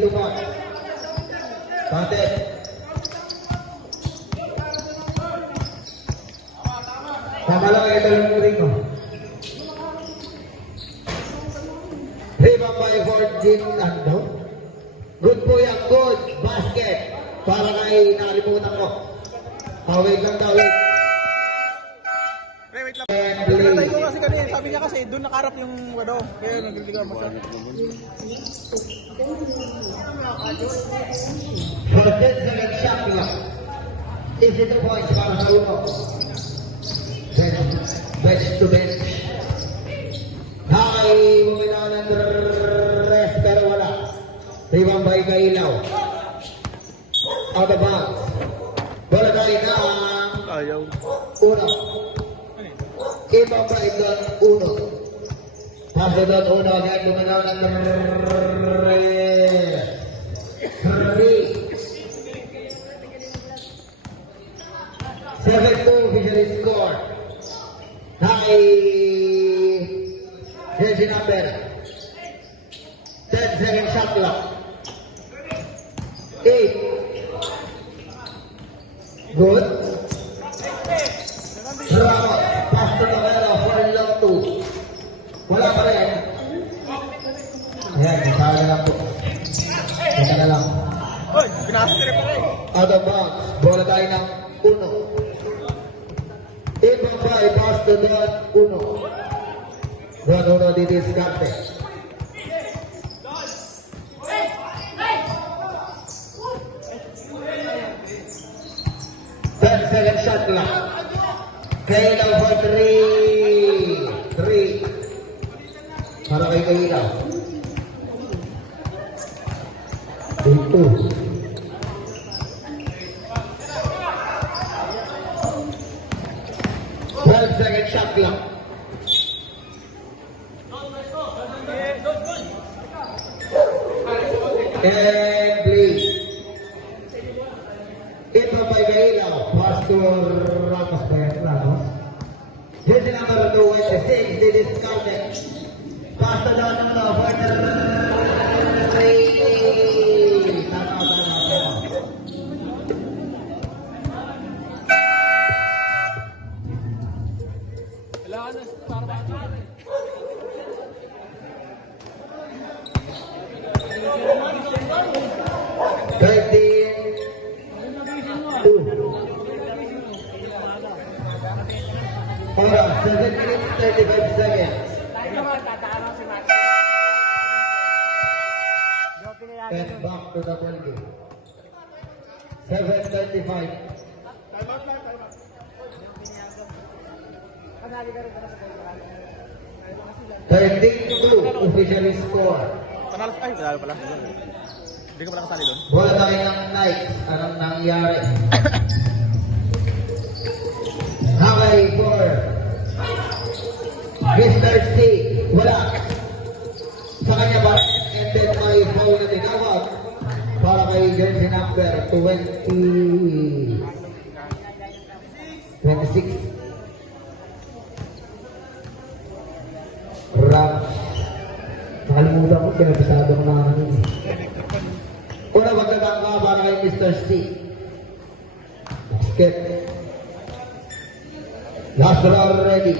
to 1. Counted. Tama lang ito yung ring ko. Rebound by Virgin Lando. Good po yan, good. Basket. Para kay nakalimutan ko. Wait lang daw. Wait lang. Nagtatay ko kasi kanina. Sabi niya kasi doon nakaharap yung wado. Kaya nagliligaw mo siya. Virgin second shot lang. Easy 2 points para sa uno. Bench to bench. Hay, bumina ng rest pero wala. Rebound by Kailaw. Out of bounds. Bola tayo na Ayaw. uno. Ibang by doon uno. Paso doon uno agad bumina ng rest. 7-2 officially score. High jersey number 10 second shot clock. 8. Good. Bravo. Pass to Novero for long 2. Wala pa rin. Ayan, kasama na lang po. Kaya na lang. Oy, pinasitiri pa rin. Out of bounds. Bola tayo ng 1. Ibang by pass to dot 1. Dot 1 di diskarte. Third second shot lang. Kailaw for 3. 3. Para kay Kailaw. 2. 12 second shot clock. And please. Ito by Kailaw. Pass to Ramos by Ramos. Jersey number 26. They discounted. Pass to down for 3. Tama. Ora, 7 minutes 35 seconds. And back to the ball game. 7:35. 13-2 officially score. Panalo pala. Hindi ka pala kasali doon. Bola tayo ng Knights. Anong nangyari? High for Mr. C. Wala. Sa kanya ba? And then may foul na tinawag para kay jersey number 26. Rams. Nakalimutan ko, kinabisado ko na namin. Una magkatangka para kay Mr. C. Basket. Last round ready.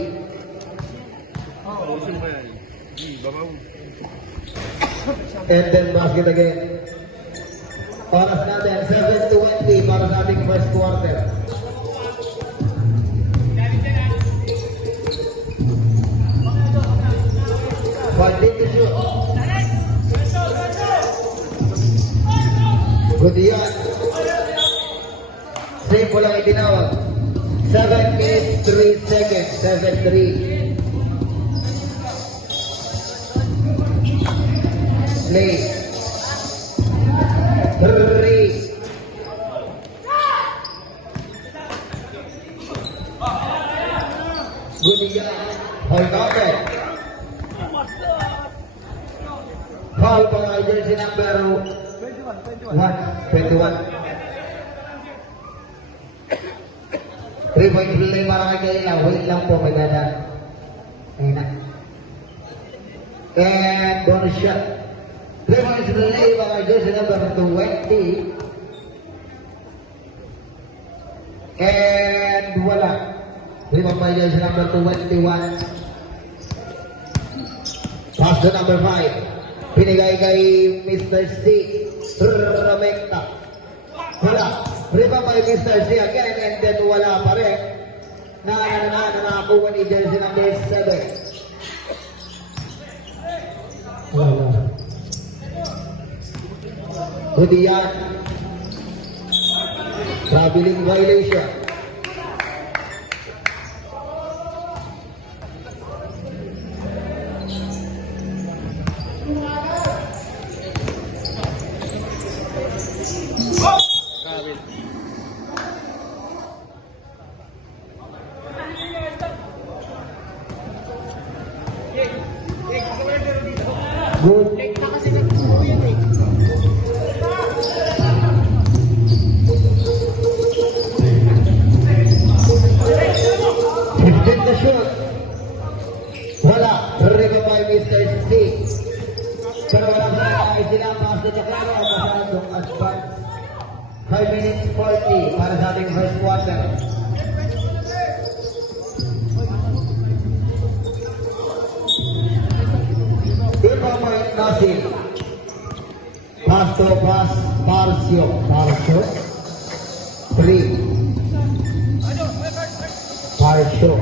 And then basket again. Oras natin, 7:20 para sa ating first quarter. Bandit to shoot. Good yan. Safe walang itinawag. 7 minutes, 3 seconds, 7-3. Play. 3. Good yan. Hold on it. Foul pa nga jersey number 21. 3 point play para kay Kailaw. Wait lang po, may dadaan. Ayun na. And bonus shot. Reverse relay mga jersey number 20. And wala. Rebound by jersey number 21. Pass to number 5. Pinigay kay Mr. C. Ramekta. Wala. Rebound by Mr. C again and then wala pa rin. Nakakuha ni jersey number 7. Wala. Kudian. Traveling violation. Grabe. Good. Na kasi nagturo yun eh. Fifteen to shoot. Wala. Rebound by Mr. C. Pero wala pa rin sila pass to Chaclaro. Masyadong advance. 5 minutes 40 para sa ating first quarter. Iba mo yung nasin. Pass to pass. Parcio. 3. Parcio.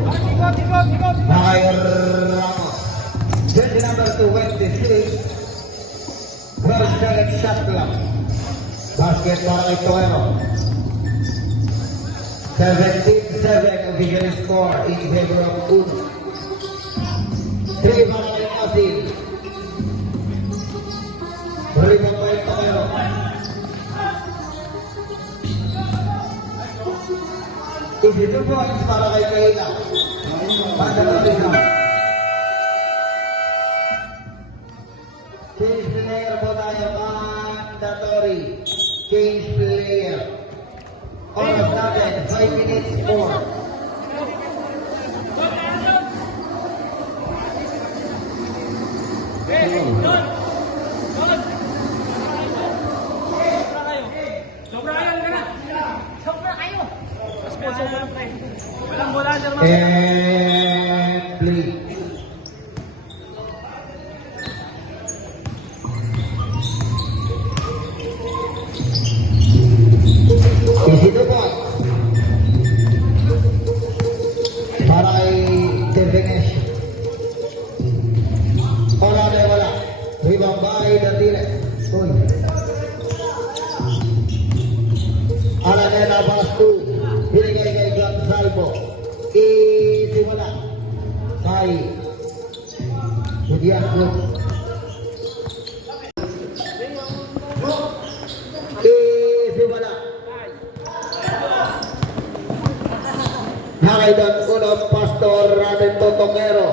Mayor Ramos. Jersey number 23. First direct shot clock. Basket para kay Toero. 17-7 official score in favor of Uno. 3 para kay Asil. Rebound by Toero. Easy 2 points para kay Kayla. Mandalorian. Change player po tayo. Mandatory. Change player. Oras natin, 5 minutes more. Walang bola, sir. And play. Easy to point. Para kay Tervenes. Wala. Rebound by Dardiles. Uy. Alanela Bastu. Binigay kay Gonzalvo. Easy wala. Kay Julian Cruz. Easy wala. Nakaidan uno Pastor Raden Totongero.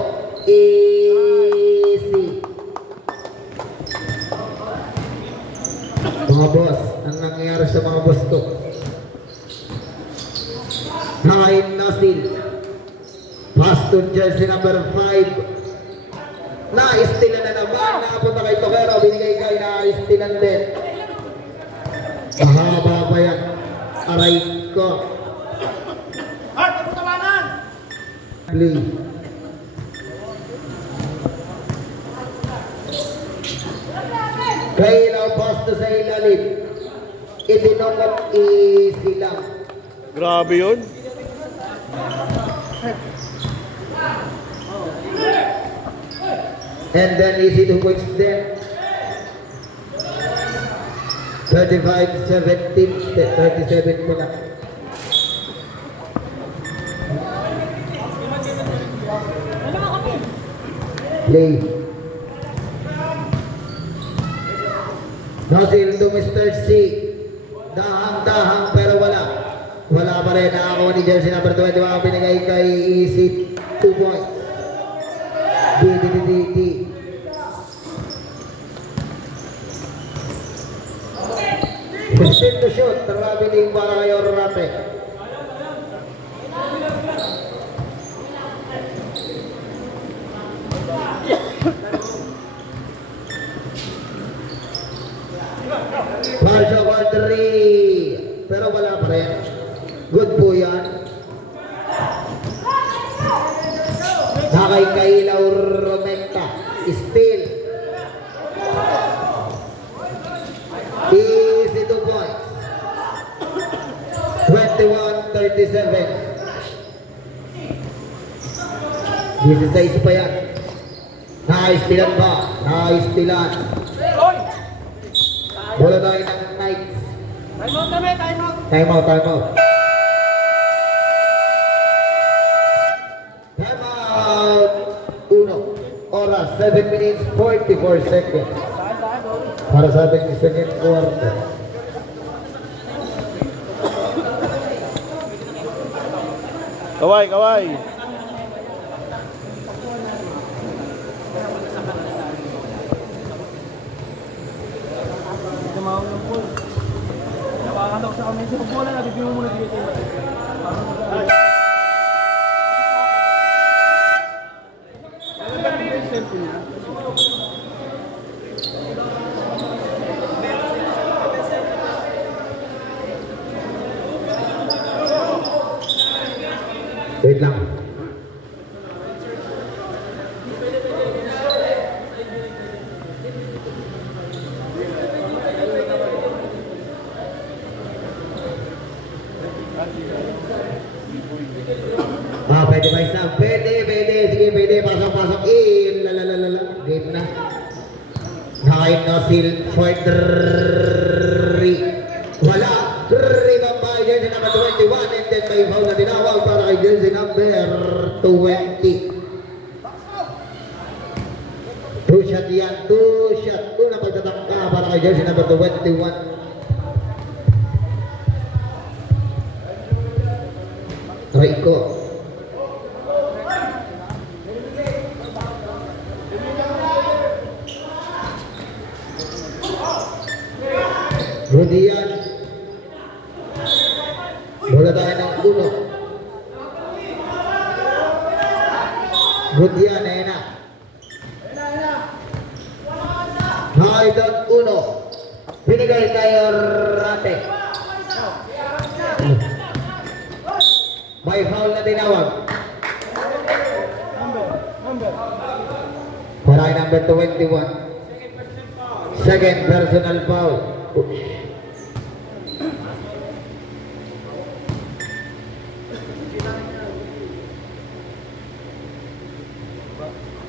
Easy. Mga boss, ang nangyayari sa mga boss to. Nakain Nasil. Pastor jersey number 5. Na-istilan na naman. Nakapunta kay Tokero. Binigay kay na-istilan din. Mahaba pa yan. Aray ko. Play. Kailaw pasto sa ilalim. Itinongkat easy lang. Grabe yun. And then easy to points there. 35-17, 37 pala. Play. Nasil to Mr. C. Dahang-dahang pero wala. Wala pa rin. Nakakuha ni jersey number 21. Pinigay kay Easy 2 points. D. 15 to shoot. Traveling para kay Orate. Partial for 3. Pero wala pa rin. Good po yan. Nakay Kailaw Romecta. Still. Easy 2 points. 21-37. 16 pa yan. Naistilan ba? Naistilan. Bola tayo ng Knights. Time out kami, time out. Time out, time out. Time out. Uno. Oras, 7 minutes, 44 seconds. Para sa ating second quarter. Kaway, kaway. Tumawag ng pool. Nakakataw sa kami sa bola na bibigyan mo muna dito. Wait lang. Pwede ba isa? Pwede. Sige, pwede. Pasok. Lalalala. Game na. Nakain na for 3. Wala. Rebound by jersey number 21 and then may foul na tinawag para kay jersey number 20. Two shot yan. Una pagtatangka para kay jersey number 21. Raiko. Rudian. Bola tayo ng uno. Rudian, enak. Haidot uno. Binigay tayo Rate. May foul na tinawag. Para number 21. Second personal foul.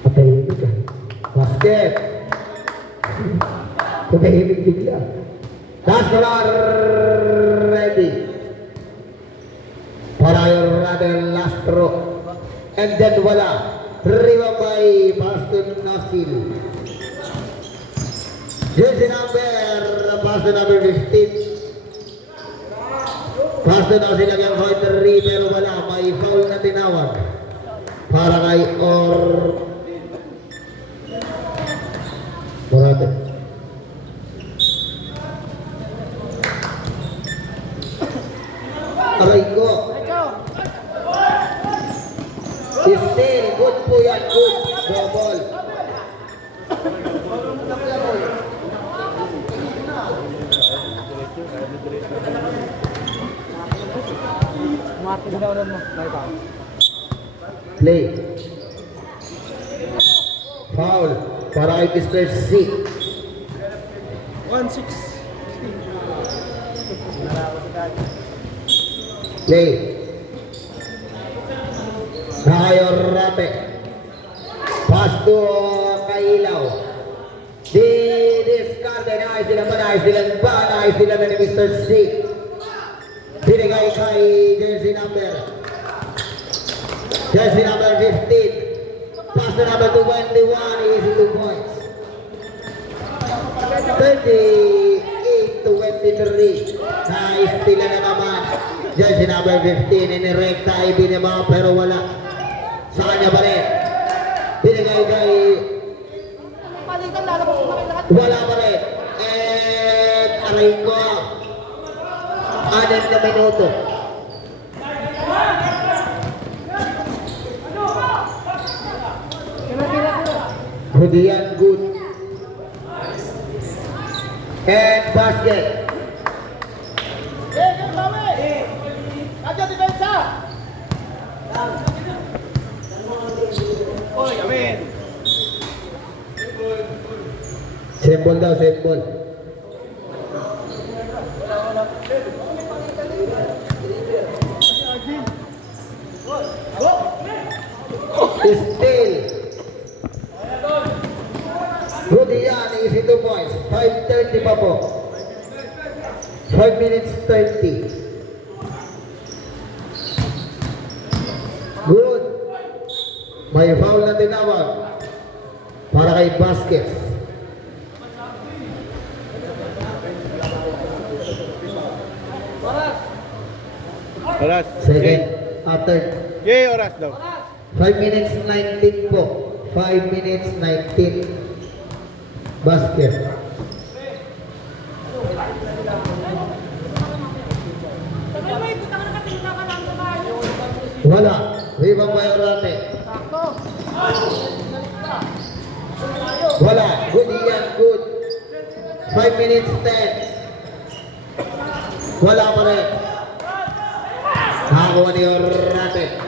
Patahimik ka. Basket. Patahimik bigla. Last ball ready. Para yung rather last throw. And then wala. Rebound by Boston Nasil. Jersey Boston number 15. Boston Nasil ang yung fighter 3 pero wala. May foul na tinawag. Para kay Morate. Aray ko. Still, good po yan, good. Double. Play. Foul. Para kay Mr. C. 1-6. Play. Nakayor Rape. Pass to Kailaw. Di-discard. Naayos sila na ni Mr. C. Binigay kay jersey number 15. Pass to number 21. Easy 2 points. 38-23. Nice tila na naman. Jersey number 15. Inirekta ay binaba pero wala. Sa kanya pa rin. Binigay kay... Wala pa rin. And aray ko. 6 na minuto. Rudian good. And basket. Set ball daw, set ball. Still. Rudy yan, easy 2 points. 5:30 pa po. 5 minutes 30. Good. May foul na tinawag para kay Vasquez. Oras. Second, third. Yay, oras daw. 5 minutes 19 po. 5 minutes 19. Basket. Wala. Ribang Mayorate. Wala. Good yan. Good. 5 minutes 10. Wala pa rin. Nakakuha ni Orate.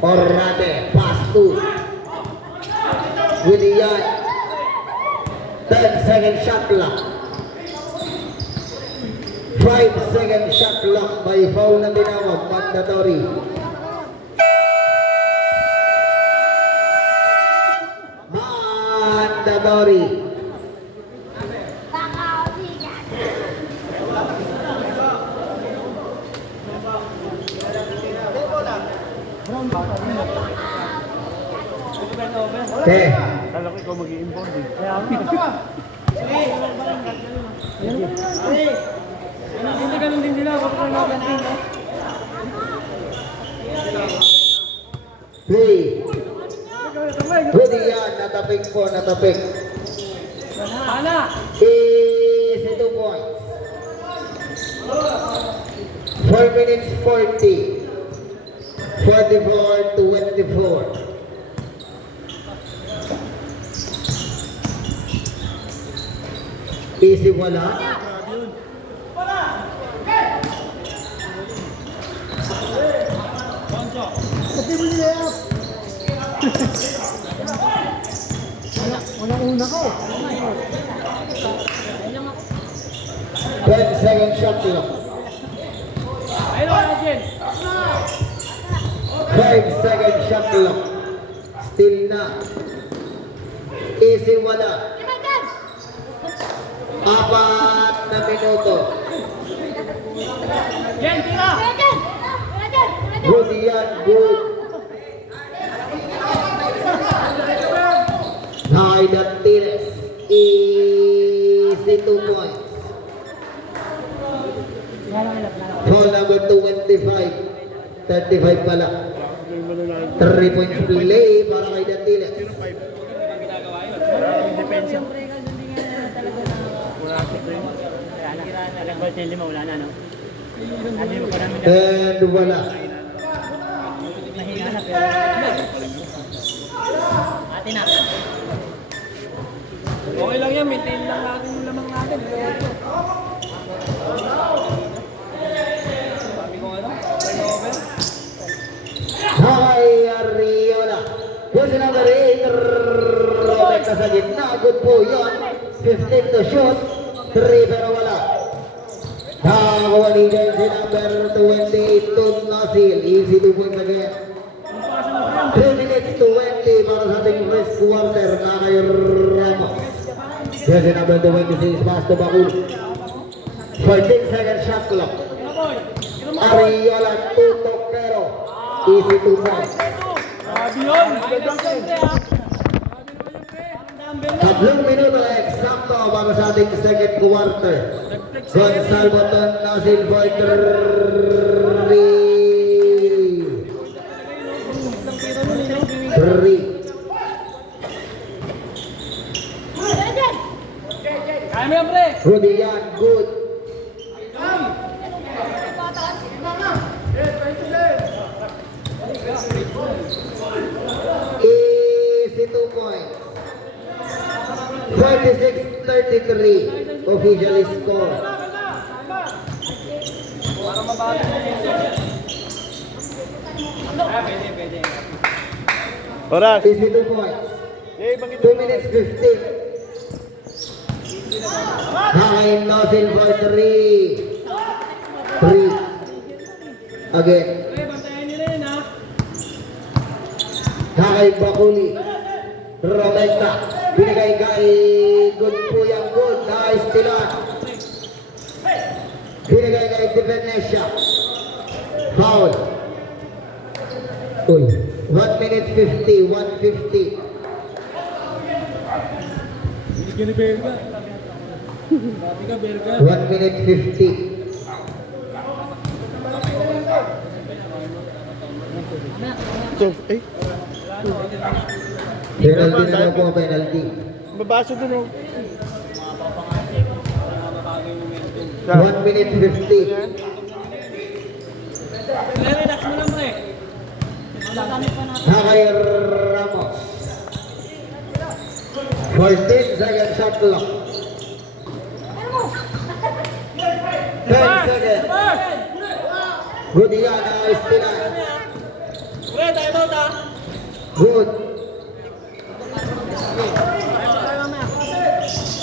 Orate. Pass to. Good yan. 10-second shot clock. 5-second shot clock. May foul na tinawag. Mandatory. Mandatory. Okay. Kala ko ikaw mag-i-inbound eh. Hindi ganun din sila. Kapag natin. Play. Rudy yan. Natapik po. Natapik. Hala! Easy 2 points. 4 minutes 40. 44-24. Easy wala. Walang una ko. 10-second shot clock. Ayun na, Jen. 5-second shot clock. Still na. Easy wala. 4 na minuto. Jen, tira! Good yan, good. Naidat Tires. Easy 2 points. Foul number 25. 35 pala. 3 points play para kay Dantiles. And wala. Okay lang yan, maintain lang natin yung lamang natin. Hi, Ariola. Yung number 8, Robert sa gitna. Good po yun. 15 to shoot. 3 pero wala. Nakakuha ni Jersey number 28 to Nasil. Easy 2 points again. 3 minutes to 20 para sa ating first quarter na kay Ramos. Jersey number 26, pass to Bakul. 14-second shot clock. Ariola, tutok pero easy 2 points. Grabe yun! 3 minuto eksakto para sa ating second quarter. Gonzalo Nasil for 3. Kaya mo yan, pre! Rudy yan, good. Easy 2 points. 46-33. official score. Oras. Easy 2 points. 2 minutes 15. Hakain Nosil for 3. 3. Again. Hakain Bakuli. Romenta. Binigay kay Good po yung Good. Nice tilan. Binigay kay Divenesia. Foul. Uy. 1 minute 50. 150. One minute 50. So, eh, Penalty na lang po, penalty. babasa dun oh. 1 minute 50. Relax mo lang, pre. Hakay Ramos. 14 second shot clock. 10 seconds. Good yan, Estilan. Pre, time out ah. Good.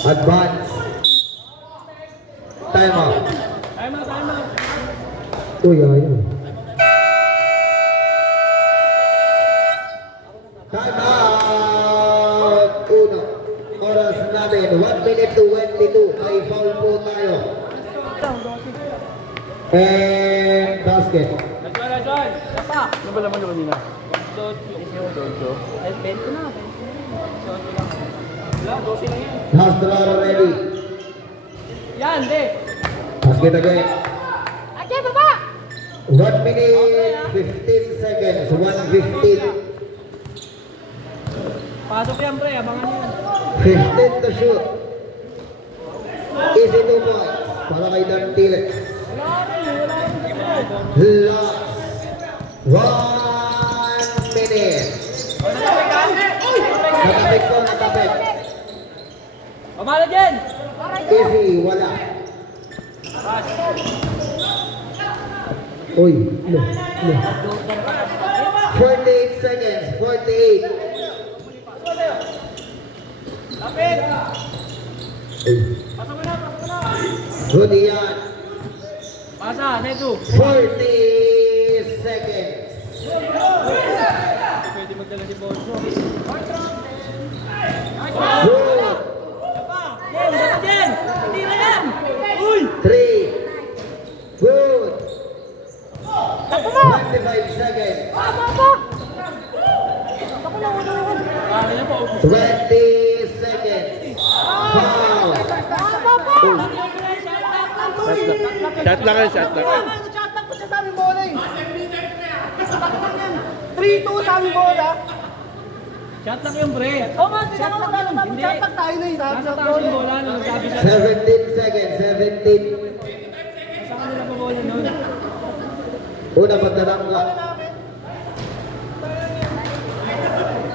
Advance. Time out. Time out. Uy, ayun. Time out. Uno. Oras natin. 1 minute to 22. May foul po tayo. And basket. Ano ba naman yung kanina? Last draw ready. Yan, de. Basket again. Ate, baba! 1 minute 15 seconds. 1:15. Pasok yan, pre. Abangan nyo yan. 15 to shoot. Easy 2 points. Para kay Dantiles. Last 1 minute. Nakapit ko, nakapit. Pamala dyan. Easy, wala. Uy, no, no. 48 seconds, 48. Lapit. Uy. Pasok mo na, pasok mo na. Good yan. Pasa, Neto. 40 seconds. Pwede magdala si Bonso. Good. Yan, yan. Hindi na yan. Uy. 3. Good. 25 seconds. Baba! Ako na, ulo. Para niya po. 20 seconds. Foul. Baba! Shot lang kayo, shot lang. Chatak ko siya sa aming bola eh. 3-2 sa aming bola. Shot lang yung pre. Oo nga, shot lang tayo. Hindi. Chatak tayo na eh. Chatak tayo sa bola. Nagsabi siya. 17 seconds. 17. Sa kanila pa bola nun. Una pagdarang ka.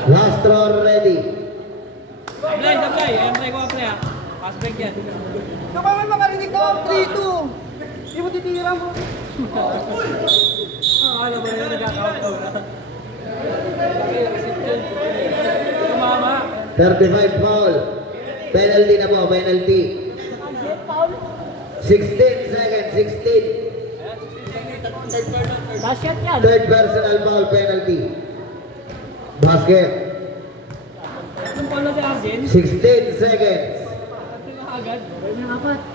Last draw ready. Sablay, sablay. Ayan pre ko pre ha. Pass break yan. Ito ba may makarinig ko? 3-2. Hindi mo titira mo. Akala ba yun nagkakautaw na? Tumama. 35 foul. Penalty na po, penalty. 16 seconds, 16. Basket yan. Third personal foul penalty. Basket. Anong pala si Arjen? 16 seconds. Tatlo na agad.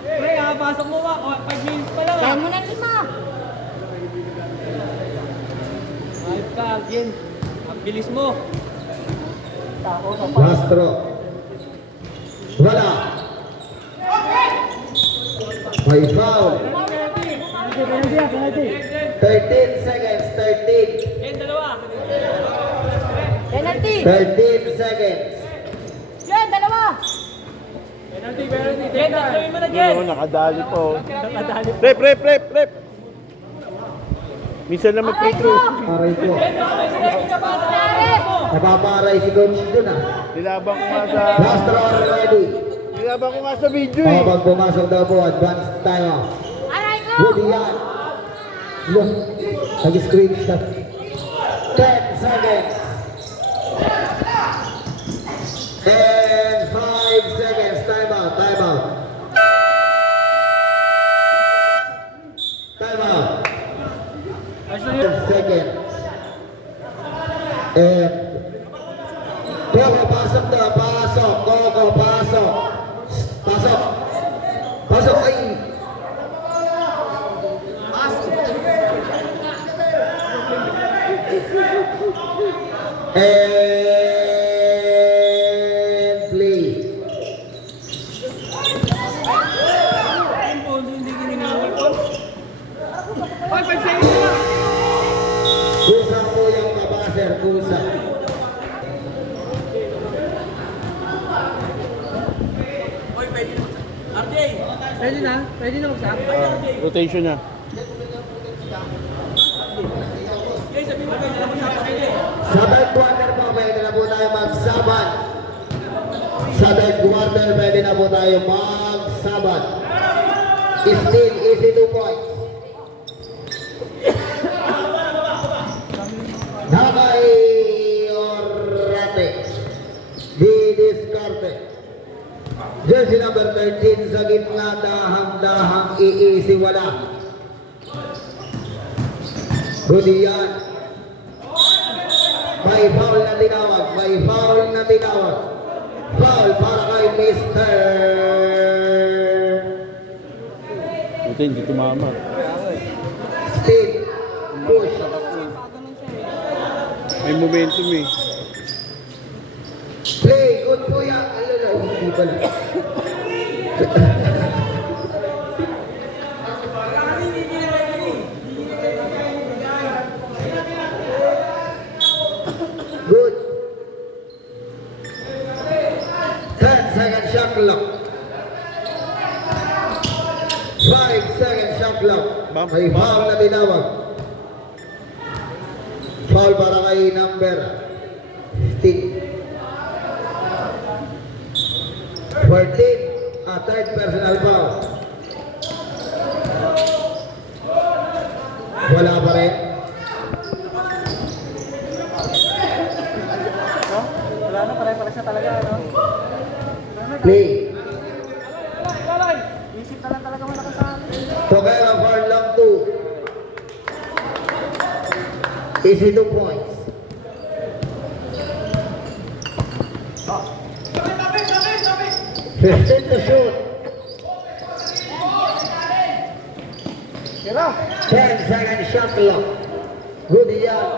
Pre, kakapasok mo ba? 5 minutes pa lang Kaya ah. mo na 5. Ayop ka Arjen. Ang bilis mo. Last throw. Wala. May foul. 13 seconds, 13. Yan, dalawa. Penalty! 13 seconds. Yan, dalawa! Penalty, penalty. Jen, tatloy mo na Jen. Oo, nakadali po. Nakadali. Rep, rep, rep, rep. Minsan na mag-free throw. Aray ko. Pare! Napaparay si coach dun ah. Nilabang ko nga sa... Last throw ready. Binaba ko nga sa video eh. Pag pumasok daw po, advance timeout. Aray ko! Good yan. Look, nag-screenshot. 10 seconds. And 5 seconds. Timeout, timeout. Timeout. 10 seconds. And Coco, pasok na. Pasok. Coco, pasok. Pasok. Pasok. Ay. And play. Kusang po yung kabaser, kusang. Pwede na? Pwede na usap? Rotation niya. Sa third quarter po, pwede na po tayo magsabat. Sa third quarter, pwede na po tayo magsabat. Still, easy 2 points. Nakay Orate. Di-discarte. Jersey number 13 sa gitna, dahang-dahang iisi wala. Good yan. May foul na tinawag. May foul na tinawag. Foul para kay Mr. Buti hindi tumama. Steve. Push. May momentum eh. Play. Good po yan. Alala, hindi pala. Good. 10 second shot clock. 5 second shot clock. May foul na tinawag. Foul para kay number 15. 14. Third personal foul. Wala pa rin. Wala na, pare-pares na talaga, ano? Play. Isip na lang talaga malakas sa akin. Togera for long 2. Easy 2 points. Fifteen to shoot. 10 second shot clock. Good yan.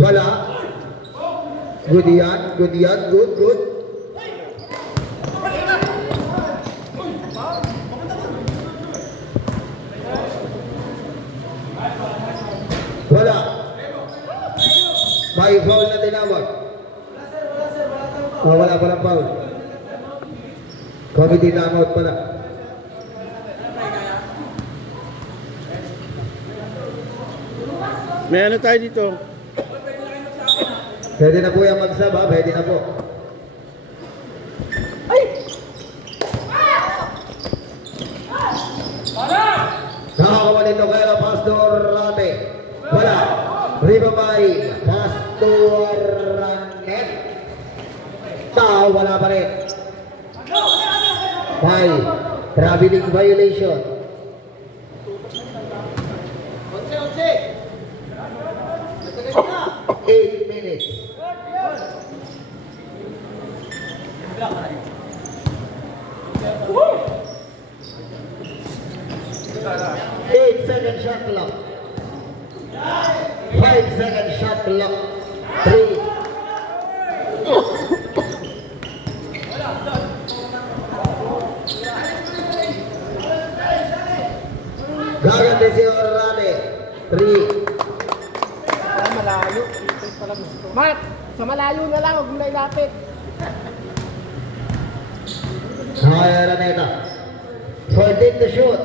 Wala. Good yan. Good yan. Good, good. Wala. May foul na tinawag. Oh, wala palang foul. Committee timeout pala. May ano tayo dito? Pwede na po yung magsab ha, pwede na po. Nakakawa nito kay Pastor Rate. Wala. Ribabay. Pastor Ranet. Wala pa rin. By traveling violation. 8 minutes. Eight second shot clock. 5 second shot clock. 3. Gaganti si Orlane. 3. Malayo. Ito pala gusto. Mat! Sa malayo na lang, huwag mo na ilapit. Kaya Raneta. 14 to shoot.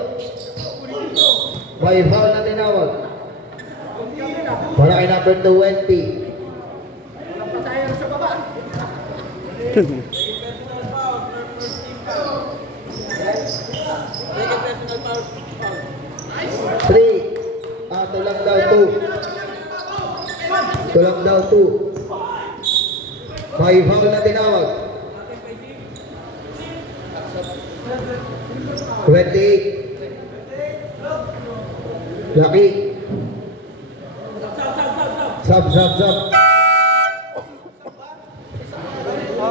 May foul na tinawag. Wala kay number 20. Patayan sa baba. Three. Tulang daw 2. Tulang daw 2. May foul na tinawag. 28. Lucky. Sub.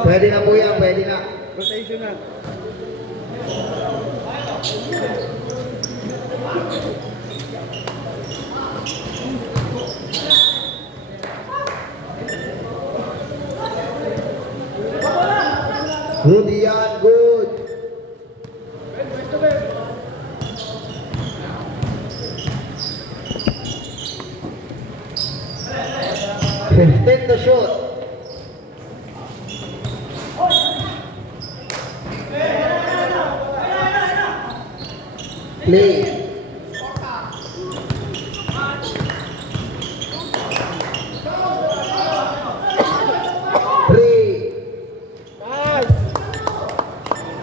Pwede na po yan, pwede na. Rotation na. Good yan, good. Fifteen to shoot. Play. Three.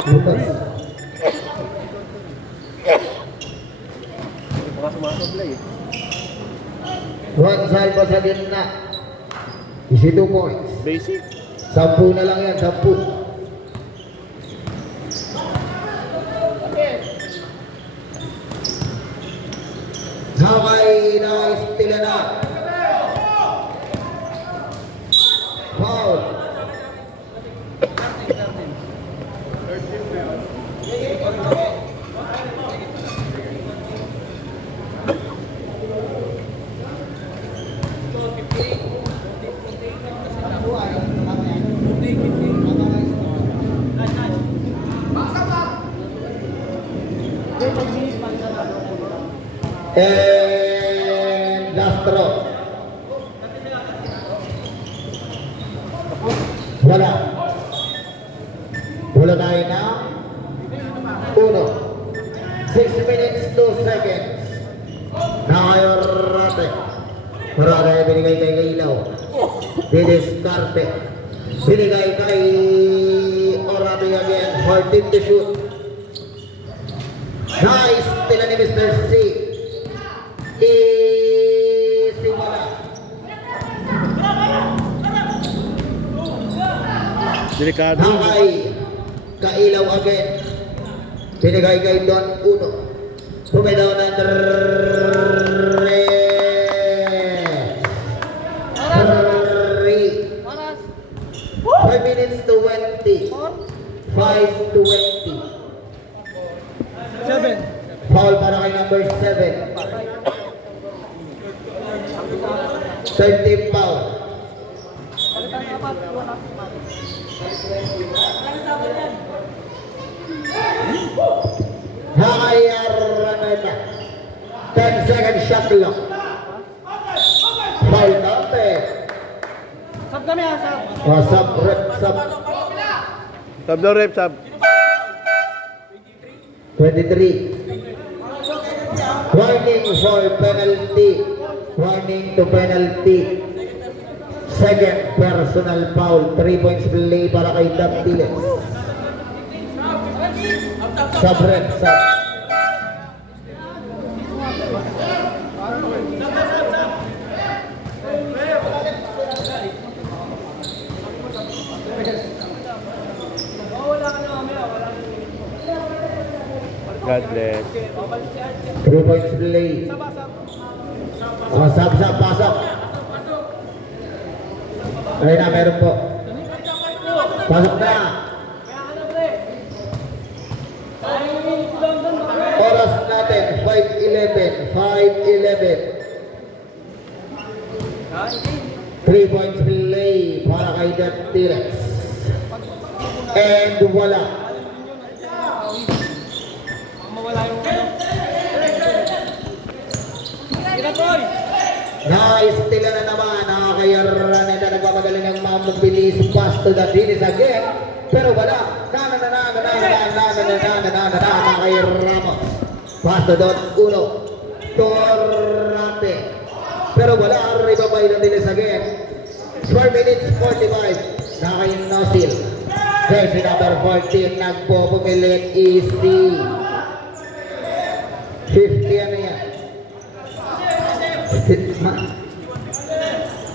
Butas. Baka sumasablay eh. One side pa sa gitna. Easy 2 points. Basic. 10 na lang yan, 10. Haway na istila na. Foul. And last throw. Wala tayo na. 1. 6 minutes 2 seconds. Nakayorate. Marada yung binigay kay Kailaw. Didiskarte. Binigay kay Orate again. 14 to shoot. Nice. Tila ni Mr. C. Isimula. Delikado. Haway. Kailaw again. Binigay kay Don 1. Pumidaw ng 3. 5 minutes to 20. 5 to 20. 7. Foul para kay number 7. 13 foul. Hakayaraneta. 10 second shot clock. Foul natin. Sab kami ha, sab. Sub, rep, sub. Sab daw rep, sab. 23. Warning for penalty. Warning to penalty. Second personal foul. 3 points play para kay Daptiles. Sub rep, sub. God bless. 3 points play. Sub, pasok. Ayun na, meron po. Pasok na. Oras natin, 5:11. 5:11. 3 points play para kay Daptiles. And wala. Nice, tila na naman. Nakakayaran na nagpapagaling ng mamubilis. Pass to the Dinis again. Pero wala. Nakakayaramos. Pass to Don 1. Torrate. Pero wala. Ribabay na Dinis again. 4 minutes 45. Nakakayin Nosil. Jersey number 14, nagpupumilit, easy. 50 ano yan?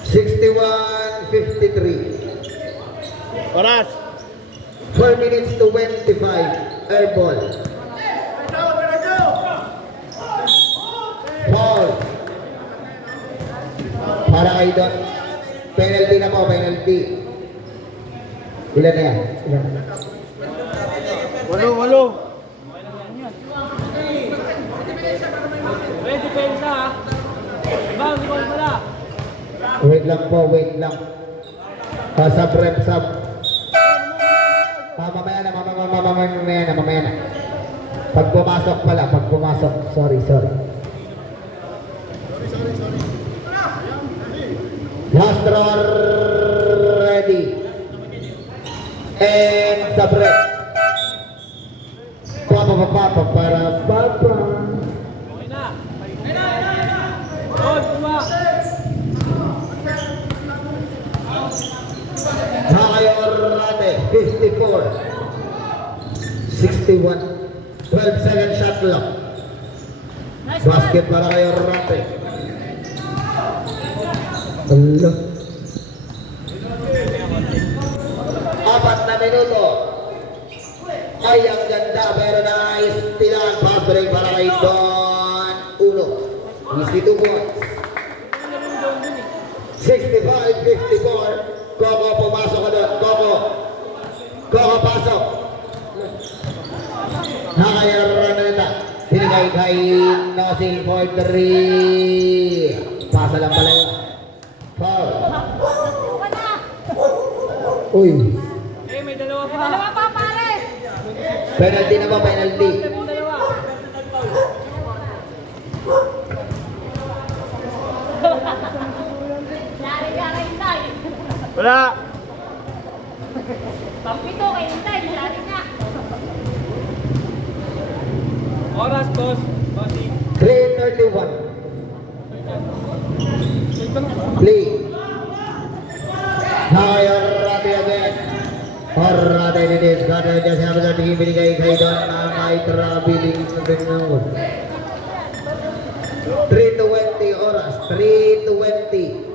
61-53. Oras. 4 minutes to 25. Air ball. Foul. Para kay Don. Penalty na po, penalty. Ilan na yan? Ilan? 8. Ready pensa ha. Bang, di ko pala. Wait lang po, wait lang. Sub rep, sub. Mamaya na. Pag pumasok pala, pag pumasok. Sorry. Last drawer ready. And sub rep. Para papa. Okay na. Good, tuma. Nakayorate, 54. 61. 12 second shot clock. Nice Basket one. para kayo Rate. Allah. 4 na minuto. Ay, ang ganda, pero nice. Tilaan, fast break para kay Don. 1. Easy to points. 65-54. Coco, pumasok ka doon. Coco, pasok. Nakayaraneta. Binigay kay Nosil for 3. Pasa lang pala yun. Foul. Wala. Uy. Eh, may dalawa pa. Dalawa pa, pare. Penalty na ba? Penalty. May dalawa. Lari ka kay Intay. Wala. Pampito kay Intay. Lari ka. Oras, boss. Bossing. 3:31. Play. Nakayaraneta again. Orate ni Desgado. Diyan sinabi na tingin binigay kay Don na may traveling na rin. 3:20 oras. 3:20.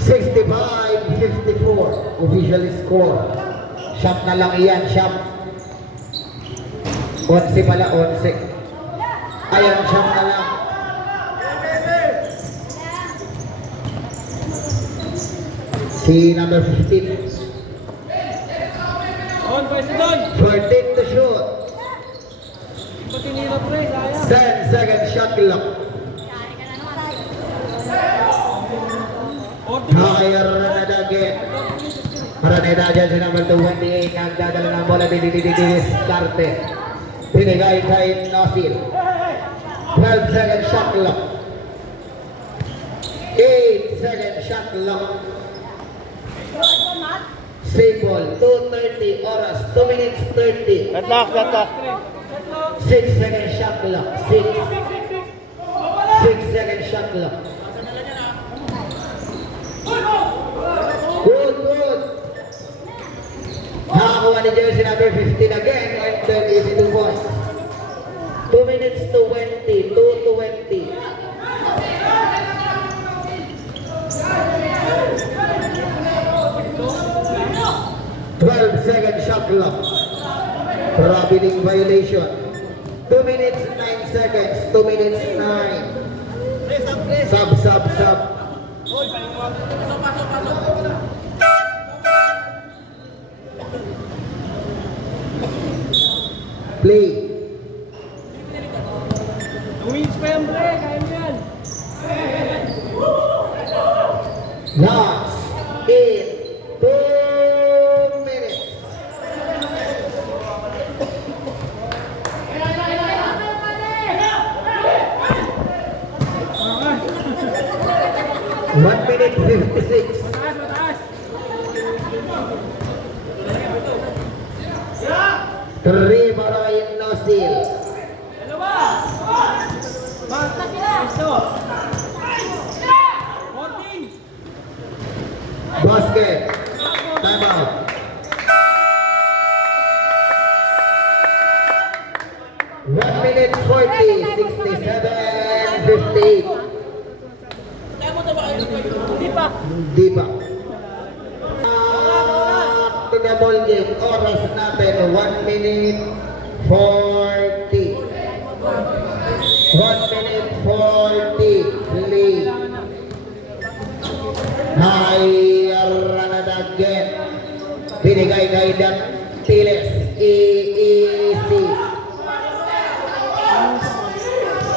65-54. Official score. Shot na lang iyan. Shot. 11 pala. 11. Ayan, shot na lang. Si number 15. On, pwede doon. 14 to shoot. Pati nila, pre. Sayang. 10 second shot clock. Lari ka na naman. Higher na again. Maraneta dyan si number 28. Nagdadala ng bola. Diskarte. Binigay kay Nosil. 12 second shot clock. 8 second shot clock. Simple. 2:30 oras. 2 minutes 30. Deadlock. 6 second shot clock. 6 second shot clock. Good. Nakakuha ni Jersey number 15 again. And then easy to points. 2 minutes to 20. 2:20. Second shot clock. Traveling violation. 2 minutes 9 seconds. 2 minutes 9. Sub. Play. 2 minutes pa yan, pre. Kaya mo yan. Last in 2 minutes. One minute 56. Mataas. 3 para kay Nosil. Dalawa. Basta sila. Ito. 14. Basket. Time out. Hindi pa. Hindi pa. To the ball game. Oras natin, 1 minute 40. 1 minute 40. Play. Run again. Binigay kay Dantiles. Easy.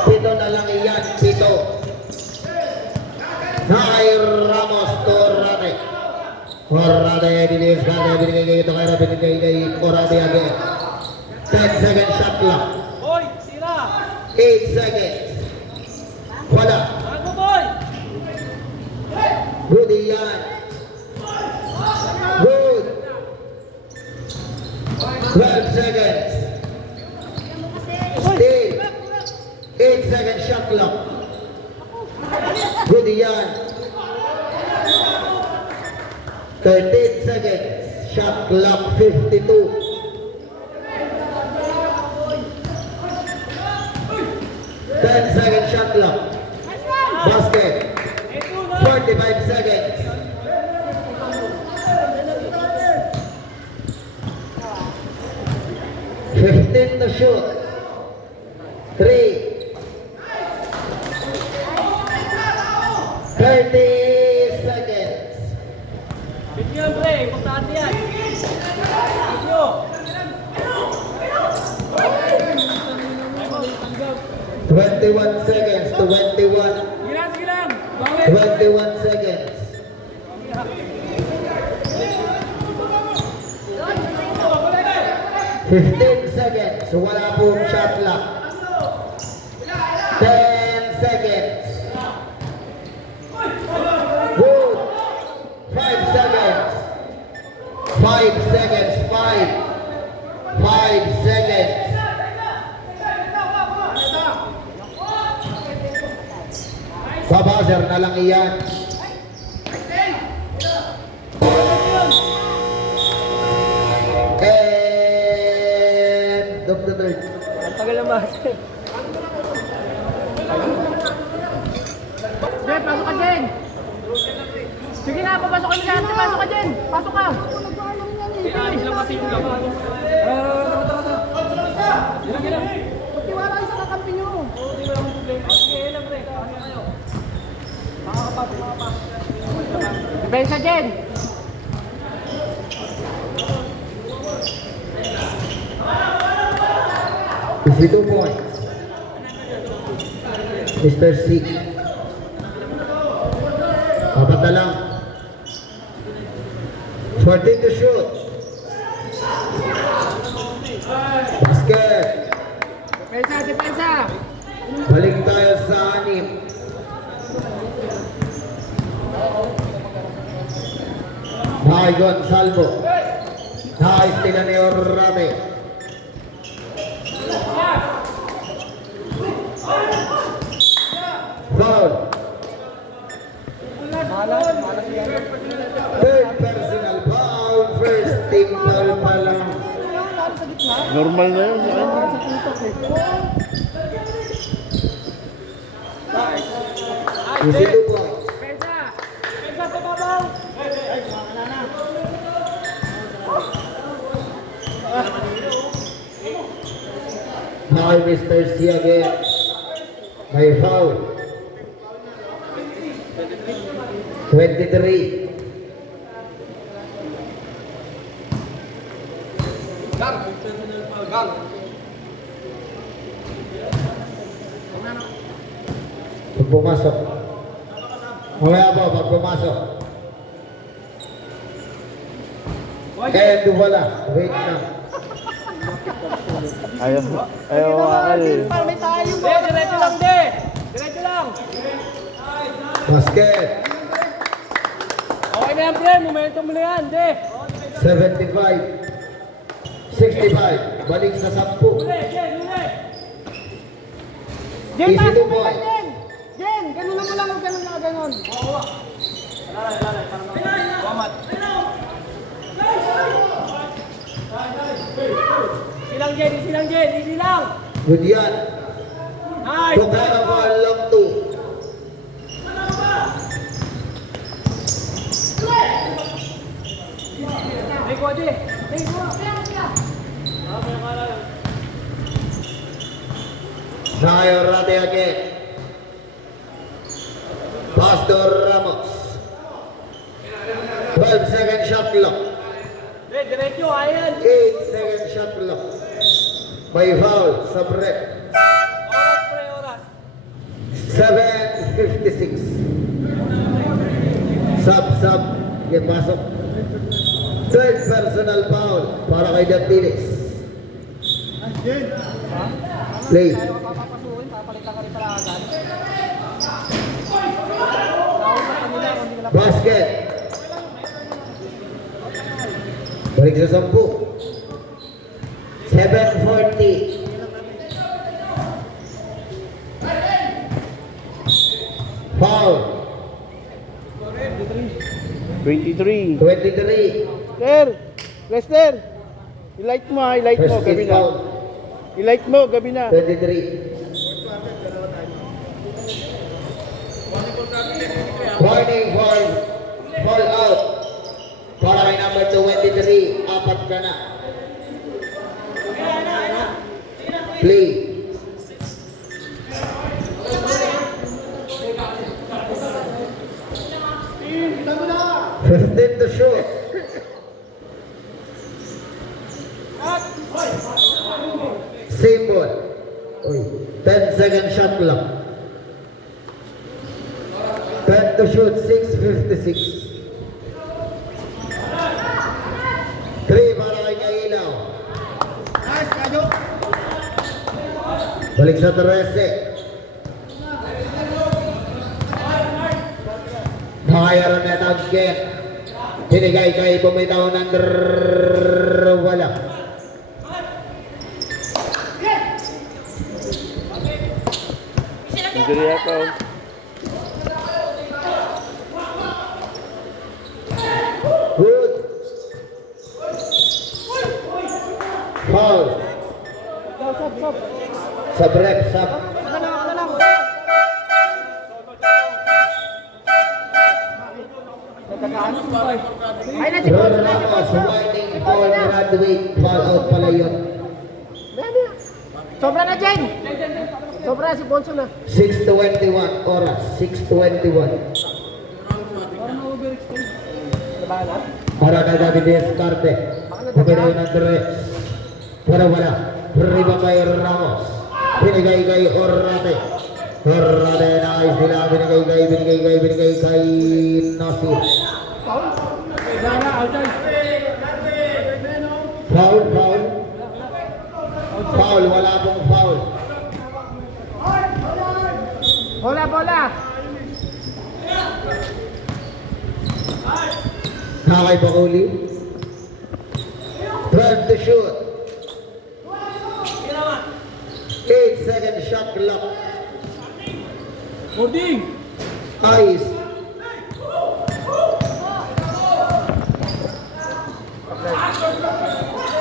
Pito na lang iyan. Pito. Ramos to Rade. Rade dilinis kaya binigay ito kaya binigay kay Rade again. 10 seconds shot clock. Boy, tira. 8 seconds. Wala. Bago, boy. Good yan. Good. 12 seconds. Still. 8 seconds shot clock. Good yan. 13 seconds. Shot clock 52. 10 seconds shot clock. Basket. 45 seconds. 15 to shoot. 3. 30 seconds. Bigyan, pre. Importante yan. Bigyo. 21 seconds. 21. Sige lang, sige lang. 21 seconds. Fifteen seconds. Wala pong shot clock. 10 seconds. Good. 5 seconds. 5 seconds. 5 seconds. Sa buzzer na lang iyan. And of the third. Ang tagal ng basket. Jen, pasok ka, Jen. Sige na, papasok ka na. Pasok ka, Jen. Pasok ka. Alis lang kasi yung laban. Pagtiwala kayo sa kakampi nyo. Hindi mo naman problema. Sige, lang, pre. Kaya kayo. Makakapasok. Depensa, Jen. Is 2 points. Mr. C. Apat na lang. 14 to shoot. Basket. Depensa, depensa. Balik tayo sa 6. Hi, Gonzalo. Hi, Stila ni Orame. Foul. Third personal foul. First team foul pa lang. Normal na yun. Is 2 points. Pensa! Pensa sa babaw! Hi, Mr. C again. May foul. 23. Pag pumasok. Mamaya po, pag pumasok. And wala. Wait na. Ayaw makakal. Para may tayo. De, diretso lang, de! Diretso lang! Basket. Okay na yan, pre. Momentum mo na yan, de! 75. 65. Balik sa 10. Uli, Jen, uli! Jen, Easy pasok to ka na, boy. Jen. Jen, ganun lang mo lang. Ganun lang, ganun. Silang, Jen, easy lang, Jen, easy lang! Good yan. Nice! Kung kaya ba long 2. pwede. Sayo Rate again. Pastor Ramos. 12-second shot clock. Diretso, ayan. 8-second shot clock. May foul sa break. Oras, pre, oras. 7:56. Sub. Yung pasok. Third personal foul para kay Dantilis. Play. Tayo papapasukin, papalitan ka rin pala agad. Basket. Balik sa 10. 7:40. Foul. 23. 23. Lester! I-light mo, First gabi hit na. foul. I-light mo, gabi na. 23. Warning for fall out. Para kay number 23. Apat ka na. Play. Fifteen to shoot. Same ball. 10-second shot clock. 10 to shoot, 6:56. 3 para kay Kailaw. Nice, Kajo. Balik sa 13. Nakayaro na again. Binigay kay bumitaw ng wala. Injury ako. Good. Foul. Sub rep, sub. Ay, na si Bonso na, si Ramos, Bonso. warning for graduate. Foul out pala yun. Sobra na, Jen. Sobra na si Bonso na. 6:21 oras. 6:21. Para kay David Descarte. Pumiraw ng tres. Pero wala. Riba kay Ramos. Binigay kay Orate. Orate na ayos nila. Binigay kay Nasir. Foul. Foul. Wala pong foul. Bola. Nakay Bakuli. 12 to shoot. 8-second shot clock. Holding. Ice.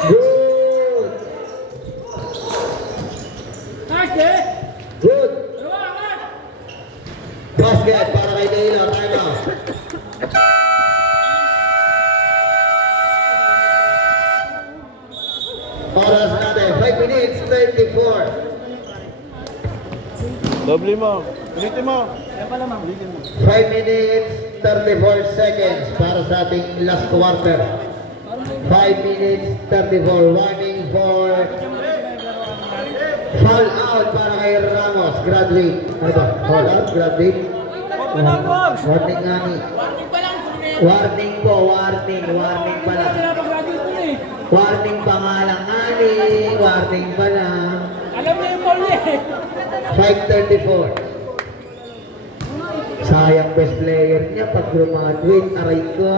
Good. Nice, eh? Good. Basket para kay Taylor. Time out. Oras natin. 5 minutes, 34. Doble mo. Ulitin mo. 5 minutes, 34 seconds para sa ating last quarter. 5 minutes, 34. Warning for fall out para kay Ramos. Graduate. Ano ba? Fall out? Graduate? Warning nga ni. Warning po, warning. Warning pa lang. Warning pa nga lang nga ni. Warning pa lang. Alam niya yung ball niya, eh. 5:34. Sayang best player niya pag graduate, aray ko.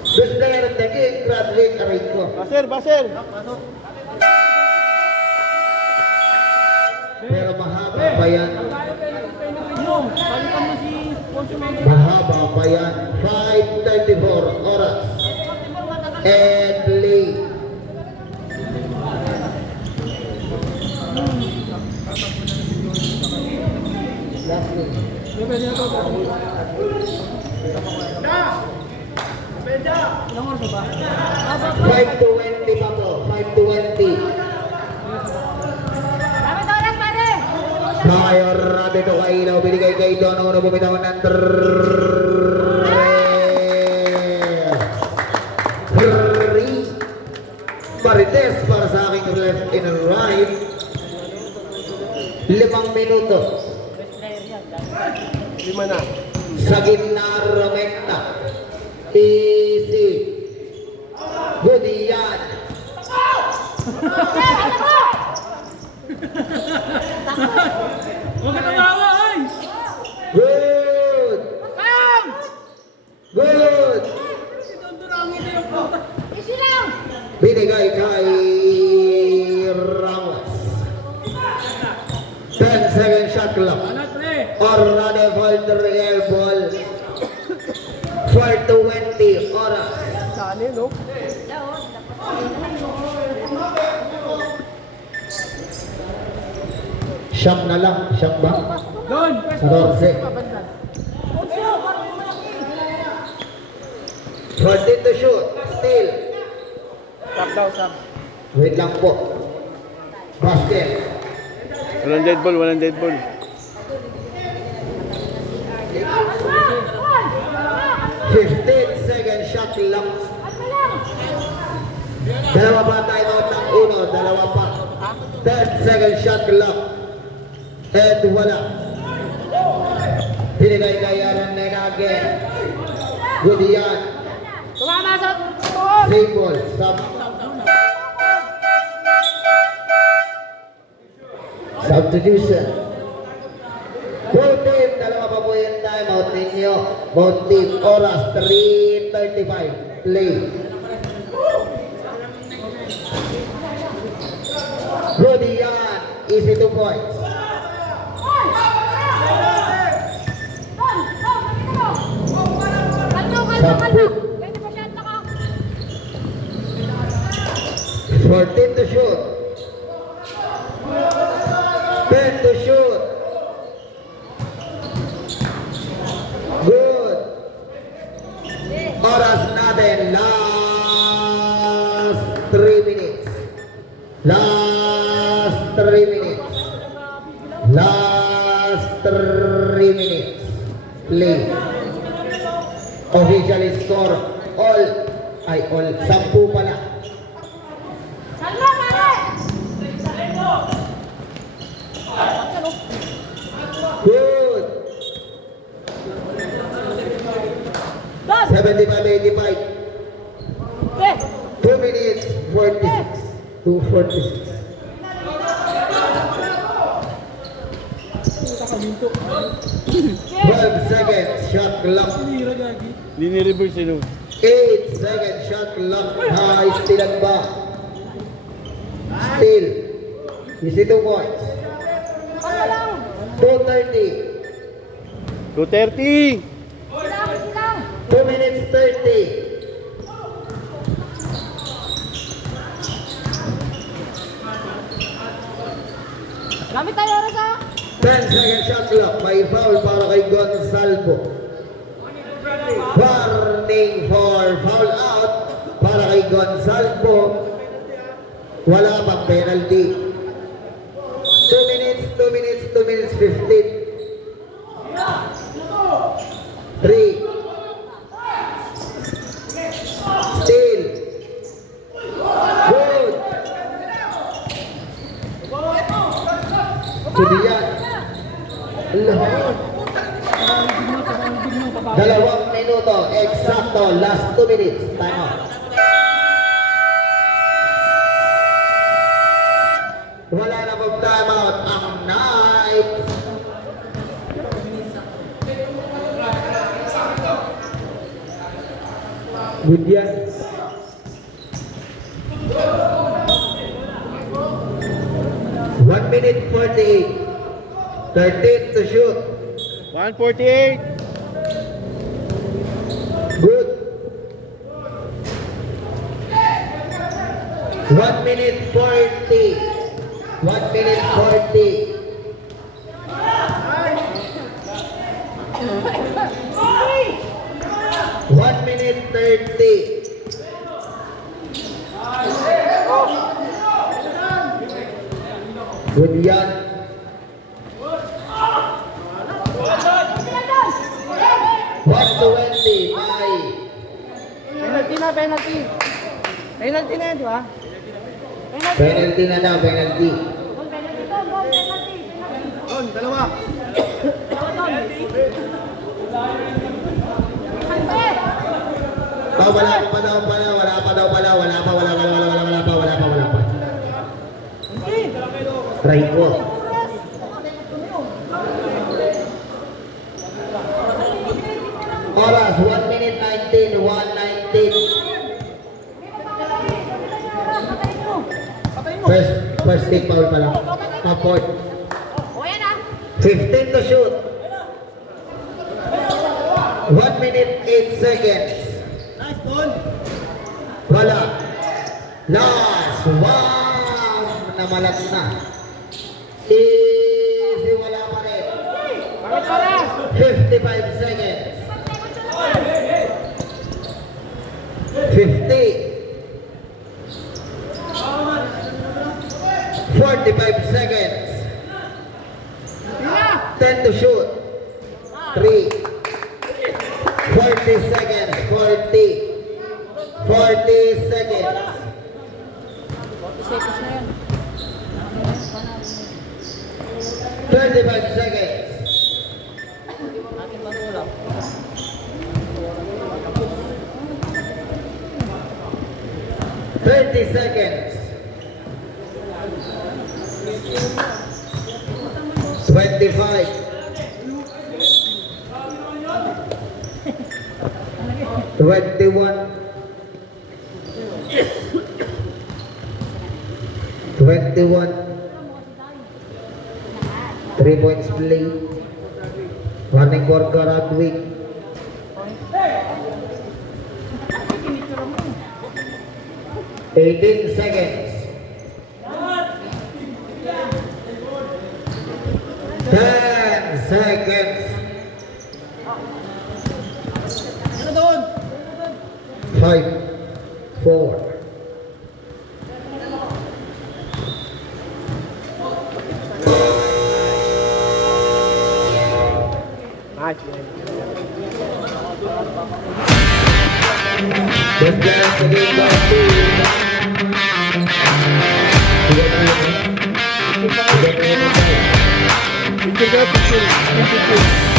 Best player of the game, graduate, aray ko. Baser. Pero mahaba pa yan. Yung, palitan mo si Ponso Mendes. Mahaba pa yan. 5:34 oras. And play. Last one. Ilang oras 5-20 pa po. 5-20. Dami oras, pare. Mayor natin ito kay Ilaw. Binigay kay Dono. Uno bumitaw ng 3. Marites para sa aking left and right. 5 minuto. 5 na. Sa gitna, Romecta. Easy. Good yan. Huwag ka tumawa, ay! Good. Good. Easy lang. Binigay kay Ramos. 10-second shot clock. Alat, pre! Orlando Valder air ball. 4-20 oras. Saan eh, no? Siyam na lang. Siyam ba? Doon! 14. 14 to shoot. Still. Stop daw, stop. Wait lang po. Basket. Walang dead ball, walang dead ball. 15-second shot clock. Dalawa pa time out ng uno. Dalawa pa. 10-second shot clock. And wala. Binigay kay Aaron Nenage. Good yan. Tumama sa... Same ball. Substitution. Both team, dalawa pa po yung time out ninyo. Both team, oras 3:35. Play. Good yan. Easy 2 points. Kalma. 20% na ka. 14 to shoot. 10 to shoot. Good. Oras natin. Last 3 minutes. Last 3 minutes. Last 3 minutes. Play. Official score. All. 10 pala. Kalma, pare. Good. 75-85. 2 minutes 46. 2:46. 12 seconds shot clock. Hindi ni-reverse eh, no? 8 seconds shot clock. Stilan ba? Still. Easy 2 points. Kalma lang. 2:30. 2:30! Easy lang. 2 minutes 30. Gamit tayo oras, ha? 10 second shot clock. May foul para kay Gonzalvo. Warning for foul out para kay Gonzalvo. Wala pang penalty. 2 minutes, 2 minutes, 2 minutes 15. 3. Still. Good. Kudiyan. Allah. 2 minuto. Eksakto. Last 2 minutes. Time out. Wala na pong time out ang Knights. Good yan. One minute 48. 13 to shoot. 1:48! Good. 1 minute 40. 1 minute 40. 1 minute 30. William. Sila doon. 120 by Penalty na, penalty. Penalty na yan, di ba? penalty na daw, penalty. Goal penalty doon. Goal penalty. Doon, dalawa. Oh, wala pa daw. Try po. Oras, 1 minute 19, 1:19. First take foul pa lang. Fourth. O yan ah. 15 to shoot. 1 minute 8 seconds. Nice, Don. Wala. Last one. Namalat na. Easy, wala pa rin. Bakit oras? 55 seconds. 50. 45 seconds. 10 to shoot. 3. 40 seconds. 40. 40 seconds. 35 seconds. 30 seconds. 25. 21. 21. 3 points play. Running for Karadwick. 18 seconds. 10 seconds. Ano doon? 5, 4. Nice. Just dance the game by 2. Picture ka, picture. Picture.